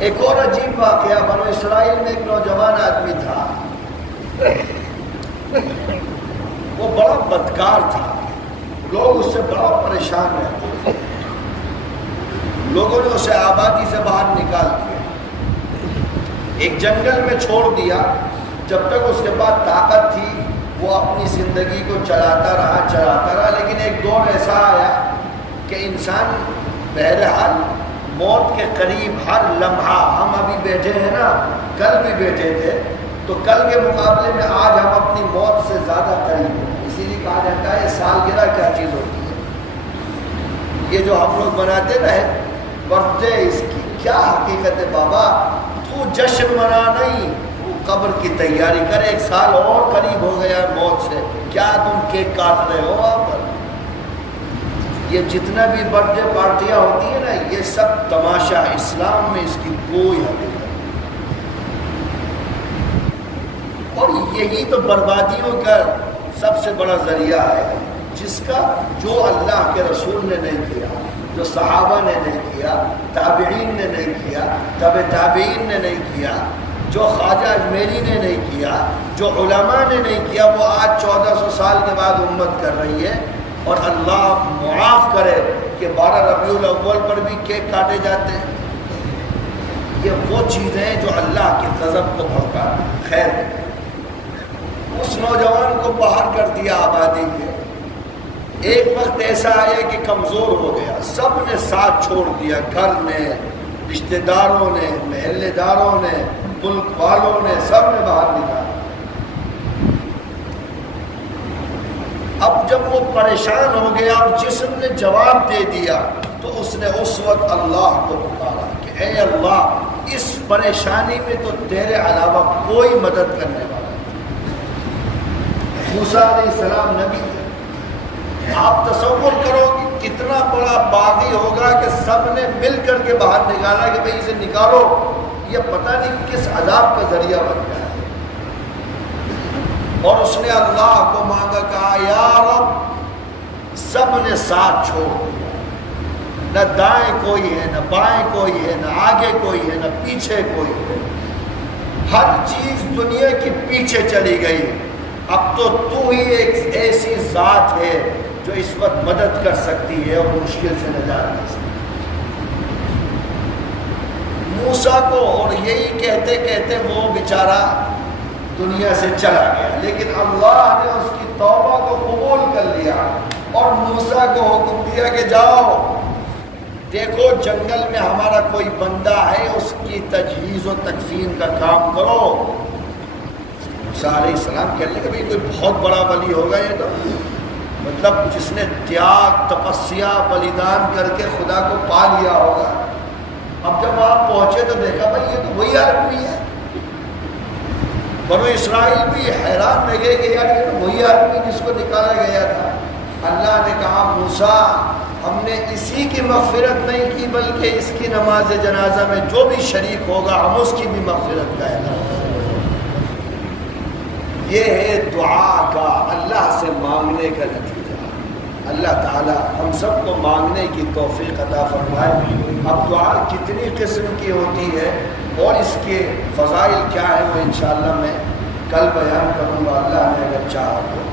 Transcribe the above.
ایک اور عجیب واقعہ، بنو اسرائیل میں ایک نوجوان آدمی تھا، وہ بڑا بدکار تھا، لوگ اس سے بڑا پریشان رہتے تھے، لوگوں نے اسے آبادی سے باہر نکال دیا، ایک جنگل میں چھوڑ دیا۔ جب تک اس کے پاس طاقت تھی وہ اپنی زندگی کو چلاتا رہا، لیکن ایک دور ایسا آیا کہ انسان بہرحال موت کے قریب ہر لمحہ، ہم ابھی بیٹھے ہیں نا، کل بھی بیٹھے تھے، تو کل کے مقابلے میں آج ہم اپنی موت سے زیادہ قریب ہیں۔ اسی لیے کہا جاتا ہے سالگرہ کیا چیز ہوتی ہے، یہ جو ہم لوگ مناتے نا برتھ ڈے، اس کی کیا حقیقت ہے بابا؟ تو جشن منا نہیں، تو قبر کی تیاری کر، ایک سال اور قریب ہو گیا موت سے، کیا تم کیک کاٹ رہے ہو وہاں پر؟ یہ جتنا بھی برتھ ڈے پارٹیاں ہوتی ہیں نا، یہ سب تماشا، اسلام میں اس کی کوئی حقیقت نہیں، اور یہی تو بربادیوں کا سب سے بڑا ذریعہ ہے، جس کا جو اللہ کے رسول نے نہیں کیا، جو صحابہ نے نہیں کیا، تابعین نے نہیں کیا، تبع تابعین نے نہیں کیا، جو خواجہ اجمیری نے نہیں کیا، جو علماء نے نہیں کیا، وہ آج 1400 سال کے بعد امت کر رہی ہے۔ اور اللہ معاف کرے کہ 12 ربیع الاول پر بھی کیک کاٹے جاتے ہیں۔ یہ وہ چیزیں ہیں جو اللہ کے غضب کو بھڑکا۔ خیر، اس نوجوان کو باہر کر دیا آبادی کے۔ ایک وقت ایسا آیا کہ کمزور ہو گیا، سب نے ساتھ چھوڑ دیا، گھر نے، رشتہ داروں نے، محلے داروں نے، ملک والوں نے، سب نے باہر نکالا۔ اب جب وہ پریشان ہو گیا اور جسم نے جواب دے دیا، تو اس نے اس وقت اللہ کو پکارا کہ اے اللہ، اس پریشانی میں تو تیرے علاوہ کوئی مدد کرنے والا نہیں۔ موسیٰ علیہ السلام نبی تھے، آپ تصور کرو کہ کتنا بڑا باغی ہوگا کہ سب نے مل کر کے باہر نکالا کہ بھئی اسے نکالو، یہ پتہ نہیں کس عذاب کا ذریعہ بن گیا ہے۔ اور اس نے اللہ کو مانگا، کہا یا رب، سب نے ساتھ چھوڑ دیا، نہ دائیں کوئی ہے، نہ بائیں کوئی ہے، نہ آگے کوئی ہے، نہ پیچھے کوئی ہے، ہر چیز دنیا کی پیچھے چلی گئی، اب تو تو ہی ایک ایسی ذات ہے جو اس وقت مدد کر سکتی ہے اور مشکل سے نجات دے سکتی ہے۔ موسیٰ کو، اور یہی کہتے کہتے وہ بیچارہ دنیا سے چلا گیا، لیکن اللہ نے اس کی توبہ کو قبول کر لیا اور موسیٰ کو حکم دیا کہ جاؤ، دیکھو جنگل میں ہمارا کوئی بندہ ہے، اس کی تجہیز و تکفین کا کام کرو۔ موسیٰ علیہ السلام کہنے لگے بھئی کوئی بہت بڑا ولی ہوگا یہ تو، مطلب جس نے تیاگ، تپسیا، بلیدان کر کے خدا کو پا لیا ہوگا۔ اب جب آپ پہنچے تو دیکھا بھئی یہ تو وہی آدمی ہے۔ بنو اسرائیل بھی حیران رہ گئے کہ یار یہ تو وہی آدمی جس کو نکالا گیا تھا۔ اللہ نے کہا موسیٰ، ہم نے اسی کی مغفرت نہیں کی بلکہ اس کی نماز جنازہ میں جو بھی شریک ہوگا ہم اس کی بھی مغفرت کا اعلان کریں۔ یہ ہے دعا کا، اللہ سے مانگنے کا نتیجہ۔ اللہ تعالی ہم سب کو مانگنے کی توفیق عطا فرمائے۔ اب دعا کتنی قسم کی ہوتی ہے اور اس کے فضائل کیا ہیں وہ انشاءاللہ میں کل بیان کروں گا، اللہ نے اگر چاہا تو۔